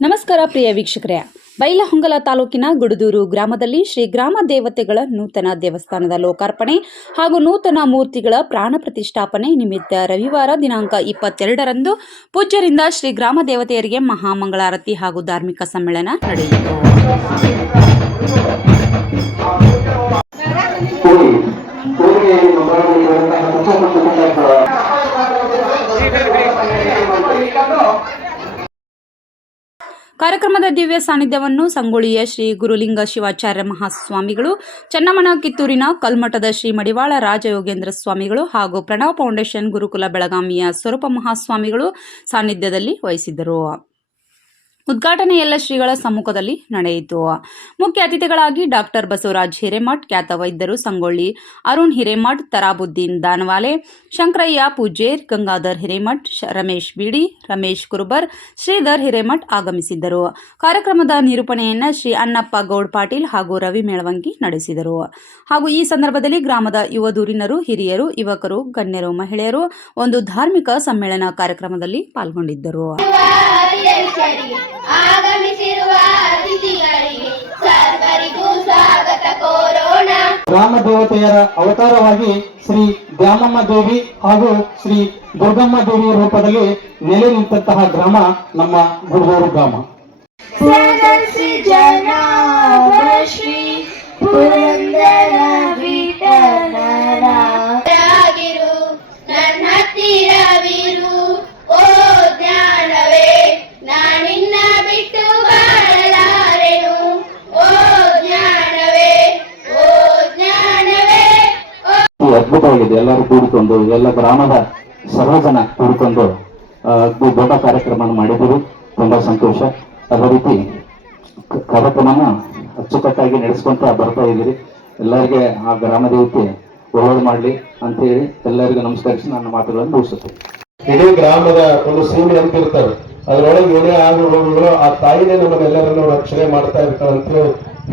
ನಮಸ್ಕಾರ ಪ್ರಿಯ ವೀಕ್ಷಕರೇ, ಬೈಲಹೊಂಗಲ ತಾಲೂಕಿನ ಗುಡದೂರು ಗ್ರಾಮದಲ್ಲಿ ಶ್ರೀ ಗ್ರಾಮ ದೇವತೆಗಳ ನೂತನ ದೇವಸ್ಥಾನದ ಲೋಕಾರ್ಪಣೆ ಹಾಗೂ ನೂತನ ಮೂರ್ತಿಗಳ ಪ್ರಾಣ ಪ್ರತಿಷ್ಠಾಪನೆ ನಿಮಿತ್ತ ರವಿವಾರ ದಿನಾಂಕ 22ರಂದು ಪೂಜ್ಯರಿಂದ ಶ್ರೀ ಗ್ರಾಮ ದೇವತೆಯರಿಗೆ ಮಹಾಮಂಗಳಾರತಿ ಹಾಗೂ ಧಾರ್ಮಿಕ ಸಮ್ಮೇಳನ ನಡೆಯಿತು. ಕಾರ್ಯಕ್ರಮದ ದಿವ್ಯ ಸಾನ್ನಿಧ್ಯವನ್ನು ಸಂಗೊಳ್ಳಿಯ ಶ್ರೀ ಗುರುಲಿಂಗ ಶಿವಾಚಾರ್ಯ ಮಹಾಸ್ವಾಮಿಗಳು, ಚನ್ನಮ್ಮನ ಕಿತ್ತೂರಿನ ಕಲ್ಮಠದ ಶ್ರೀ ಮಡಿವಾಳ ರಾಜಯೋಗೇಂದ್ರ ಸ್ವಾಮಿಗಳು ಹಾಗೂ ಪ್ರಣವ ಫೌಂಡೇಶನ್ ಗುರುಕುಲ ಬೆಳಗಾವಿಯ ಸ್ವರೂಪ ಮಹಾಸ್ವಾಮಿಗಳು ಸಾನ್ನಿಧ್ಯದಲ್ಲಿ ವಹಿಸಿದ್ದರು. ಉದ್ಘಾಟನೆ ಎಲ್ಲ ಶ್ರೀಗಳ ಸಮ್ಮುಖದಲ್ಲಿ ನಡೆಯಿತು. ಮುಖ್ಯ ಅತಿಥಿಗಳಾಗಿ ಡಾಕ್ಟರ್ ಬಸವರಾಜ್ ಹಿರೇಮಠ್, ಖ್ಯಾತ ವೈದ್ಯರು ಸಂಗೊಳ್ಳಿ ಅರುಣ್ ಹಿರೇಮಠ್, ತರಾಬುದ್ದೀನ್ ದಾನವಾಲೆ, ಶಂಕರಯ್ಯ ಪೂಜೇರ್, ಗಂಗಾಧರ್ ಹಿರೇಮಠ್, ರಮೇಶ್ ಬೀಡಿ, ರಮೇಶ್ ಕುರುಬರ್, ಶ್ರೀಧರ್ ಹಿರೇಮಠ್ ಆಗಮಿಸಿದ್ದರು. ಕಾರ್ಯಕ್ರಮದ ನಿರೂಪಣೆಯನ್ನು ಶ್ರೀ ಅನ್ನಪ್ಪ ಗೌಡ್ ಪಾಟೀಲ್ ಹಾಗೂ ರವಿ ಮೇಳವಂಗಿ ನಡೆಸಿದರು. ಹಾಗೂ ಈ ಸಂದರ್ಭದಲ್ಲಿ ಗ್ರಾಮದ ಯುವದೂರಿನರು, ಹಿರಿಯರು, ಯುವಕರು, ಗಣ್ಯರು, ಮಹಿಳೆಯರು ಒಂದು ಧಾರ್ಮಿಕ ಸಮ್ಮೇಳನ ಕಾರ್ಯಕ್ರಮದಲ್ಲಿ ಪಾಲ್ಗೊಂಡಿದ್ದರು. ಆಗಮಿಸಿರುವ ಅತಿಥಿಗಳಿಗೆ ಸರ್ವರಿಗೂ ಸ್ವಾಗತ ಕೋರೋಣ. ಗ್ರಾಮ ದೇವತೆಯರ ಅವತಾರವಾಗಿ ಶ್ರೀ ದ್ಯಾಮಮ್ಮ ದೇವಿ ಹಾಗೂ ಶ್ರೀ ದುರ್ಗಮ್ಮ ದೇವಿ ರೂಪದಲ್ಲಿ ನೆಲೆ ನಿಂತಹ ಗ್ರಾಮ ನಮ್ಮ ಗುಡದೂರು ಗ್ರಾಮ. ಶ್ರೀ ಪುರಂದರ ವಿಠಲರಾಗಿರು ನನ್ನ ಹತ್ತಿರವಿರು ಓ ಜ್ಞಾನವೇ, ನಾನಿನ್ನ ಬಿಟ್ಟು ಬಾಳಲಾರೆನು ಓ ಜ್ಞಾನವೇ, ಓ ಜ್ಞಾನವೇ. ಅದ್ಭುತವಾಗಿದೆ. ಎಲ್ಲರೂ ಕೂಡಿಕೊಂಡು, ಎಲ್ಲ ಗ್ರಾಮದ ಸರ್ವ ಜನ ಕೂಡಿಕೊಂಡು ದೊಡ್ಡ ಕಾರ್ಯಕ್ರಮ ಮಾಡಿದ್ದೀವಿ. ತುಂಬಾ ಸಂತೋಷ. ಅದೇ ರೀತಿ ಕಾರ್ಯಕ್ರಮನ ಅಚ್ಚುಕಟ್ಟಾಗಿ ನಡೆಸ್ಕೊಂತ ಬರ್ತಾ ಇದ್ದೀರಿ. ಎಲ್ಲರಿಗೆ ಆ ಗ್ರಾಮ ದೇವತೆ ಒಳ್ಳೇದು ಮಾಡಲಿ ಅಂತೇಳಿ ಎಲ್ಲರಿಗೂ ನಮಸ್ಕರಿಸಿ ನನ್ನ ಮಾತುಗಳನ್ನು ಮುಗಿಸುತ್ತೇನೆ. ಇಡೀ ಗ್ರಾಮದ ಒಂದು ಸೀಮೆ ಅಂತ ಇರ್ತಾರೆ, ಅದರೊಳಗೆ ಏನೇ ಆಗುಗಳು ಆ ತಾಯಿನೇ ನಮ್ಮನ್ನೆಲ್ಲರನ್ನು ರಕ್ಷಣೆ ಮಾಡ್ತಾ ಇರ್ತಾರೆ ಅಂತ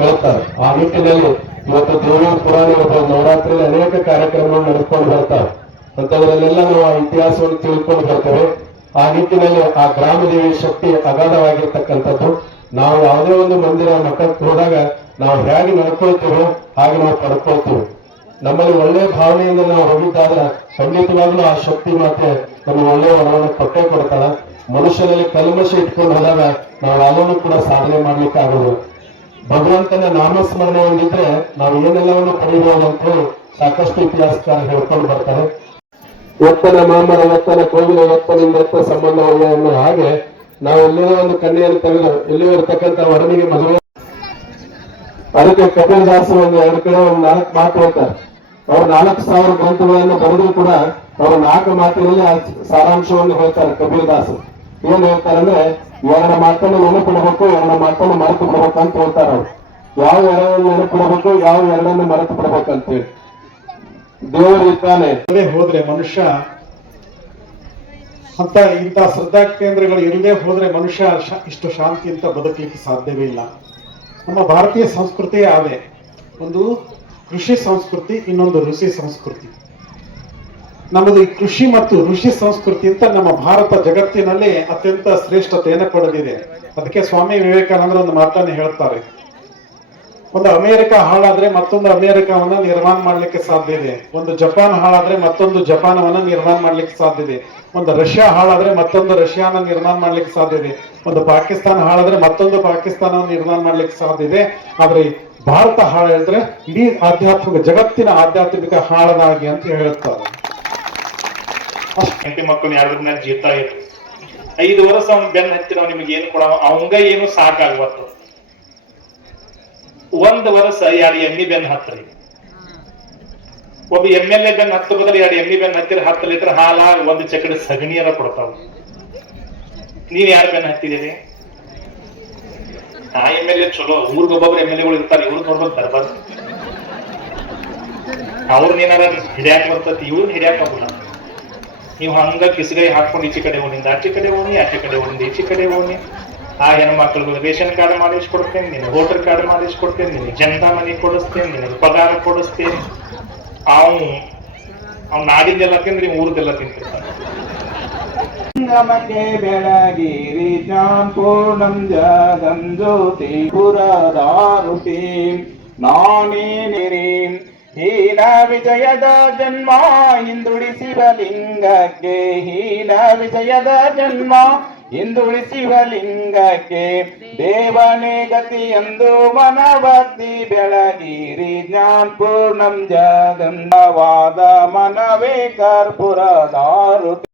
ಹೇಳ್ತಾರೆ. ಆ ನಿಟ್ಟಿನಲ್ಲಿ ಇವತ್ತು ದೇವಿ ಪುರಾಣ ನವರಾತ್ರಿಯಲ್ಲಿ ಅನೇಕ ಕಾರ್ಯಕ್ರಮಗಳು ನಡೆದುಕೊಂಡು ಬರ್ತಾರೆ. ಅಂತದ್ರಲ್ಲೆಲ್ಲ ನಾವು ಆ ಇತಿಹಾಸವನ್ನು ತಿಳ್ಕೊಂಡು ಬರ್ತೇವೆ. ಆ ನಿಟ್ಟಿನಲ್ಲಿ ಆ ಗ್ರಾಮ ದೇವಿ ಶಕ್ತಿ ಅಗಾಧವಾಗಿರ್ತಕ್ಕಂಥದ್ದು. ನಾವು ಯಾವುದೇ ಒಂದು ಮಂದಿರ ಮಠಕ್ಕೆ ಹೋದಾಗ ನಾವು ಹೇಗೆ ನಡ್ಕೊಳ್ತೀವೋ ಹಾಗೆ ನಾವು ಪಡ್ಕೊಳ್ತೀವಿ. ನಮ್ಮಲ್ಲಿ ಒಳ್ಳೆಯ ಭಾವನೆಯಿಂದ ನಾವು ಹೋಗಿದ್ದಾದ್ರೆ ಖಂಡಿತವಾಗ್ಲೂ ಆ ಶಕ್ತಿ ಮಾತೆ ನಮಗೆ ಒಳ್ಳೆಯ ವರವನ್ನು ಕೊಟ್ಟೇ ಕೊಡ್ತಾಳ. ಮನುಷ್ಯರಲ್ಲಿ ಕಲ್ಮಶ ಇಟ್ಕೊಂಡು ಹೋದಾಗ ನಾವು ಯಾವನ್ನೂ ಕೂಡ ಸಾಧನೆ ಮಾಡ್ಲಿಕ್ಕೆ ಆಗೋದು. ಭಗವಂತನ ನಾಮಸ್ಮರಣೆ ಹೊಂದಿದ್ರೆ ನಾವು ಏನೆಲ್ಲವನ್ನು ಪಡೆಯಬಹುದು ಅಂತ ಹೇಳಿ ಸಾಕಷ್ಟು ಇತಿಹಾಸಕಾರ ಹೇಳ್ಕೊಂಡು ಬರ್ತಾರೆ. ಎತ್ತನ ಮಾಮರ ಎತ್ತನ ಕೋವಿಲ ಎತ್ತನಿಂದ ಸಂಬಂಧ ಅನ್ನೋ ಹಾಗೆ ನಾವು ಎಲ್ಲಿಯೋ ಒಂದು ಕನ್ಯೆಯನ್ನು ತೆಗೆದು ಎಲ್ಲಿಯೋ ಇರ್ತಕ್ಕಂಥ ವರನಿಗೆ ಮದುವೆ. ಅದಕ್ಕೆ ಕಬೀರದಾಸರು ಒಂದು 2 ಕಡೆ ಒಂದು 4 ಮಾತು ಹೇಳ್ತಾರೆ. ಅವರು 4000 ಗ್ರಂಥಗಳನ್ನು ಬರೆದ್ರು ಕೂಡ ಅವರು 4 ಮಾತಿನಲ್ಲಿ ಸಾರಾಂಶವನ್ನು ಹೇಳ್ತಾರೆ. ಕಬೀರದಾಸರು ಏನ್ ಹೇಳ್ತಾರಂದ್ರೆ, 2 ಮಾತನ್ನು ನೆನಪಿಡಬೇಕು, 2 ಮಾತನ್ನು ಮರೆತು ಬಿಡಬೇಕು ಅಂತ ಹೇಳ್ತಾರೆ. ಅವ್ರು ಯಾವ 2 ನೆನಪಿಡಬೇಕು, ಯಾವ 2 ಮರೆತು ಬಿಡಬೇಕಂತ ಹೇಳಿ ದೇವರು ಇರ್ತಾನೆ. ಹೋದ್ರೆ ಮನುಷ್ಯ ಇಂಥ ಶ್ರದ್ಧಾ ಕೇಂದ್ರಗಳು ಇಲ್ಲದೆ ಹೋದ್ರೆ ಮನುಷ್ಯ ಇಷ್ಟು ಶಾಂತಿಯಿಂದ ಬದುಕಲಿಕ್ಕೆ ಸಾಧ್ಯವೇ ಇಲ್ಲ. ನಮ್ಮ ಭಾರತೀಯ ಸಂಸ್ಕೃತಿಯೇ ಅದೇ, ಒಂದು ಕೃಷಿ ಸಂಸ್ಕೃತಿ, ಇನ್ನೊಂದು ಋಷಿ ಸಂಸ್ಕೃತಿ. ನಮ್ಮದು ಈ ಕೃಷಿ ಮತ್ತು ಋಷಿ ಸಂಸ್ಕೃತಿ ಅಂತ ನಮ್ಮ ಭಾರತ ಜಗತ್ತಿನಲ್ಲಿ ಅತ್ಯಂತ ಶ್ರೇಷ್ಠತೆಯನ್ನು ಪಡೆದಿದೆ. ಅದಕ್ಕೆ ಸ್ವಾಮಿ ವಿವೇಕಾನಂದರು ಒಂದು ಮಾತನ್ನು ಹೇಳ್ತಾರೆ, ಒಂದು ಅಮೆರಿಕ ಹಾಳಾದ್ರೆ ಮತ್ತೊಂದು ಅಮೆರಿಕವನ್ನ ನಿರ್ಮಾಣ ಮಾಡ್ಲಿಕ್ಕೆ ಸಾಧ್ಯ ಇದೆ, ಒಂದು ಜಪಾನ್ ಹಾಳಾದ್ರೆ ಮತ್ತೊಂದು ಜಪಾನವನ್ನ ನಿರ್ಮಾಣ ಮಾಡ್ಲಿಕ್ಕೆ ಸಾಧ್ಯ ಇದೆ, ಒಂದು ರಷ್ಯಾ ಹಾಳಾದ್ರೆ ಮತ್ತೊಂದು ರಷ್ಯಾನ ನಿರ್ಮಾಣ ಮಾಡ್ಲಿಕ್ಕೆ ಸಾಧ್ಯ ಇದೆ, ಒಂದು ಪಾಕಿಸ್ತಾನ ಹಾಳಾದ್ರೆ ಮತ್ತೊಂದು ಪಾಕಿಸ್ತಾನವನ್ನು ನಿರ್ಮಾಣ ಮಾಡ್ಲಿಕ್ಕೆ ಸಾಧ್ಯ ಇದೆ. ಆದ್ರೆ ಭಾರತ ಹಾಳಿದ್ರೆ ಇಡೀ ಆಧ್ಯಾತ್ಮಿಕ ಜಗತ್ತಿನ ಆಧ್ಯಾತ್ಮಿಕ ಹಾಳನಾಗಿ ಅಂತ ಹೇಳ್ತಾರೆ. ಹೆಂಡತಿ ಮಕ್ಕಳು 2 ಮೇಲೆ ಜೀತಾ ಇರು 5 ವರ್ಷ ಅವ್ನ ಬೆನ್ನ ಹತ್ತಿರ ನಿಮಗೆ ಏನು ಕೊಡ ಅವಂಗ ಏನು ಸಾಕಾಗ್ಬಾರ್ದು. 1 ವರ್ಷ 2 ಎಮ್ಮಿ ಬೆನ್ನ ಹತ್ತರಿ. ಒಬ್ಬ MLA ಬೆನ್ನ ಹತ್ತು ಬದಲು 2 ಎಮ್ಮಿ ಬೆನ್ನ ಹತ್ತಿರ 10 ಲೀಟರ್ ಹಾಲ 1 ಚಕಡಿ ಸಗಣಿಯರ ಕೊಡ್ತಾವ. ನೀವ್ ಯಾರು ಬೆನ್ನ ಹತ್ತಿದ್ದೀರಿ? ಆ MLA ಚಲೋ, ಊರಿಗೊಬ್ಬೊಬ್ರು MLAಗಳು ಇರ್ತಾರೆ, ಇವ್ರು ನೋಡ್ಬೇಕು ಬರ್ಬಾರ್ದು. ಅವ್ರನ್ನ ಏನಾರ ಹಿಡಿಯಾಕ ಬರ್ತತಿ, ಇವ್ರನ್ನ ಹಿಡಿಯಾಕ ಆಗುಲ್ಲ. ನೀವು ಹಂಗ ಕಿಸಗೈ ಹಾಕೊಂಡು ಈಚೆ ಕಡೆ ಹೋಗಿಂದ ಆಚೆ ಕಡೆ ಹೋಗಿ, ಆಚೆ ಕಡೆ ಹೋಗಿಂದ ಈಚೆ ಕಡೆ ಹೋಗಿ. ಆ ಹೆಣ್ಮಕ್ಳಿಗೆ ರೇಷನ್ ಕಾರ್ಡ್ ಮಾಡಿಸ್ಕೊಡ್ತೇನೆ, ನಿನಗೆ ವೋಟರ್ ಕಾರ್ಡ್ ಮಾಡಿಸ್ಕೊಡ್ತೇನೆ, ನಿನಗೆ ಜನತಾ ಮನೆ ಕೊಡಿಸ್ತೇನೆ, ನಿನಗೆ ಪಗಾರ ಕೊಡಿಸ್ತೇನೆ. ಅವು ಅವ್ನು ನಾಡಿದ್ದೆಲ್ಲ ತಿಂದ್ರೆ ಊರದೆಲ್ಲ ತಿಂತಿರ್ತಾನೆ. ಸಂಗಮಕ್ಕೆ ಬೆಳಗಿರಿ ಜ್ಞಾನಪೂರ್ಣಂ ಜಗಂ ಜ್ಯೋತಿ ಪುರದಾರುತಿ ನಾನೇನಿರಿ ಹೀನ ವಿಜಯದ ಜನ್ಮ ಹಿಂದುಳಿಸಿವಲಿಂಗಕ್ಕೆ ಹೀನ ವಿಜಯದ ಜನ್ಮ ಹಿಂದುಳಿಸಿವಲಿಂಗಕ್ಕೆ ದೇವನೇ ಗತಿಯಂದು ಮನವತ್ತಿ ಬೆಳಗಿರಿ ಜ್ಞಾನಪೂರ್ಣಂ ಜಗಂದವಾದ ಮನವೇ ಕರ್ಪುರದಾರುತಿ